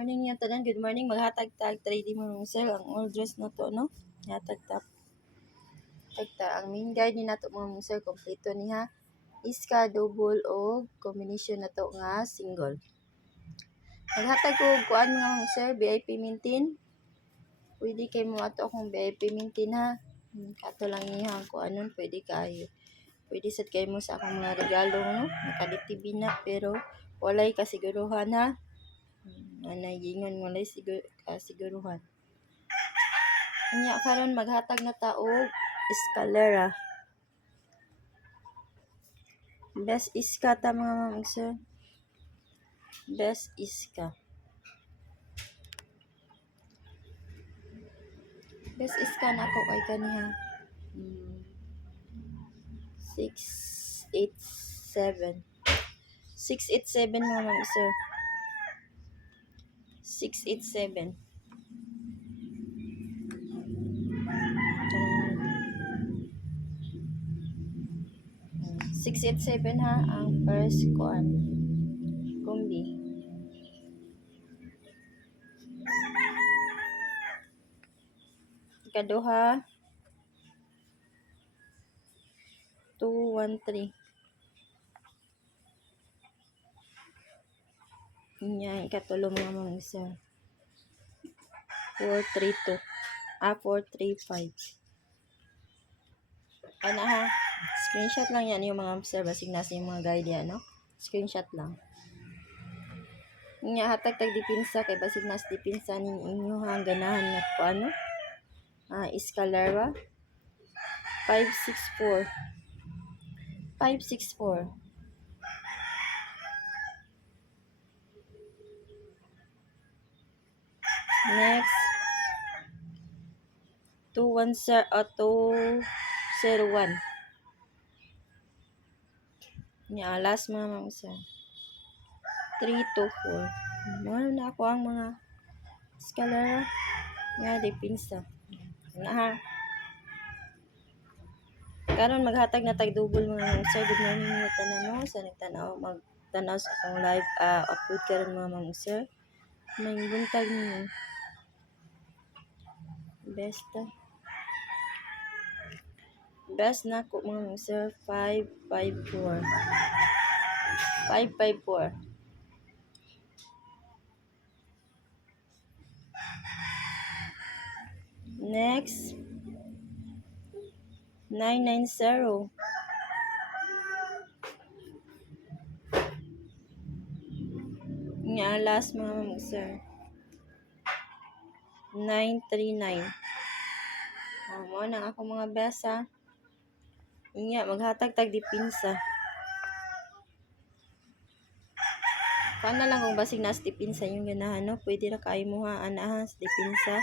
Morning yan tanan. Good morning. Maghatag-tag trading mo sir. Ang all dress na to, no? Hatag-tag. Tagta. Ang main guide ni nato mo sir. Kompleto niya. Iska, double o combination na to nga single. Naghatag ko kuan mga sir. VIP mintin. Pwede kayo mo ato akong VIP mintin ha. Kato lang niya kung anon. Pwede kayo. Pwede sad kayo mo sa akong mga regalo, no? Nakaditibi na. Pero walay kasiguruhan ha. Gingon walay siguruhan. Nya karon maghatag na ta og escalera. Best iska ta mga ma'am sir. Best iska. Best iska na ako kay kaniha. 687. 687 mga ma'am sir. 687. 687 ha ang first kuan. Kumbi. Ikaduha 213. Nya ikatulo mga ma'am sir. 432. 435. Ano ha? Screenshot lang yan yung mga sir. Basig nasa yung mga guide yan, no? Screenshot lang. Nga hatag-tag dipinsa kay basig nas dipinsa ning inyo ha ganahan nga ko ano? Escalera 564. 564. Next 201. Nya last mga sir. 324. Meron na ako ang mga escalera nga dipinsa. Na ha. Karon maghatag na tag double mga sir. Good morning mga tanan no. Sa nagtanaw magtanaw sa akong live upload karon mga sir. May buntag niyo. Best na ko mga sir 554. 554. Next 990. Nga last mga sir 939. Mo na ako mga best ha. Nga maghatag tag dipinsa. Paano lang kung basig nas dipinsa yung ganahan no? Pwede ra kayo mo ha ana ha dipinsa.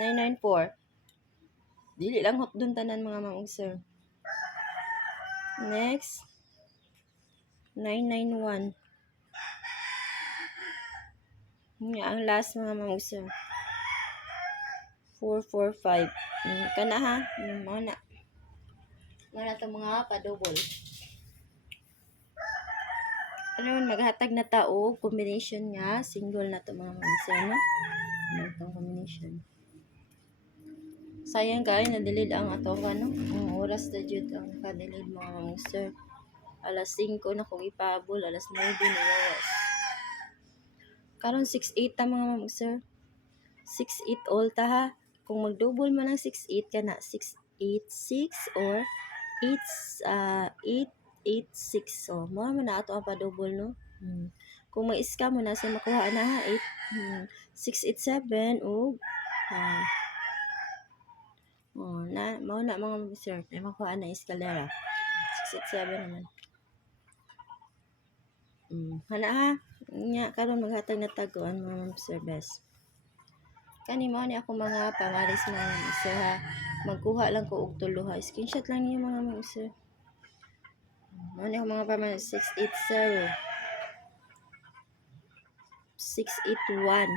994. Dili lang hot dun tanan mga ma'am sir. Next 991. Nga ang last mga ma'am sir 445. Kana ha. Mo na. Mga to mga pa-double. Ano maghatag na tao combination nga single na to mga sir no? Itong combination. Sayang kay na-delete ang ato no? Ang oras na jud ang naka-delete mga sir. Alas 5 na kong ipabol, alas 9 na oras. Karon 68 ta mga sir. 68 all ta ha. Kung mag-double man ang 68 kana 686 or 886. So, mo man na ato ang pa-double no. Kung may iska mo na sa makuha na ha 687 o na mao na mga sir ay makuha na escalera 687 naman. Hana ha nya karon maghatag na taguan mga sir best. Kani mo ni ako mga pangalis mga sir ha. Magkuha lang ko og tulo ha. Screenshot lang niyo mga sir. Mo ni ako mga pangalis 680. 681.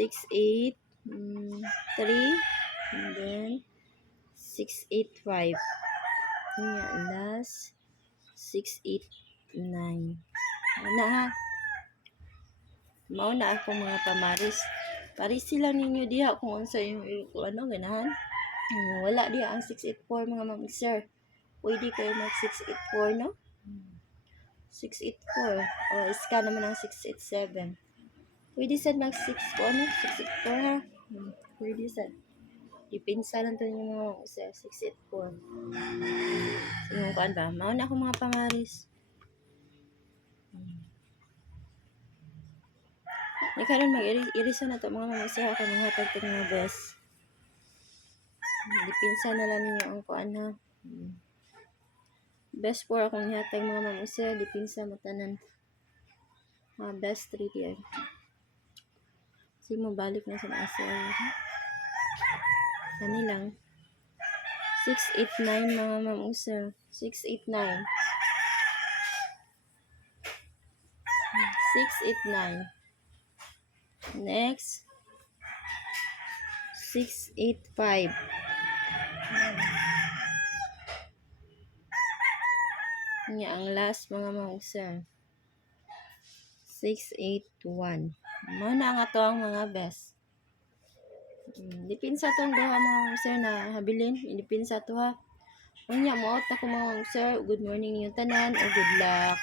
683 and then 685. Nga, last 689. Ana ha. Mao na ako mga pamaris. Paris sila ninyo diha kung unsa yung ano ganahan. Wala diha ang 684 mga ma'am sir. Pwede kayo mag 684 no? 684. O iska naman ang 687. Pwede sad mag 684 ha. Pwede sad. Ipinsa lang to yung mga sir 684. Yung kuan ba? Mao na ako mga pamaris. Ni karon mag-irisa na to mga mamisa ako ng hatag to mga best. Dipinsa na lang ninyo ang kuan ha. Best for akong hatag mga mamisa, dipinsa matanan. Best 3 diyan. Sige mo balik na sa asa. Ani lang. 689 mga mamisa. 689. 689. Next, 685. Nga ang last mga mausar. 681. Mao na ang ato ang mga best. Dipinsa tong duha mga mausar na habilin. Dipinsa to ha. Unya mo ako mga mausar. Good morning ninyo tanan o good luck.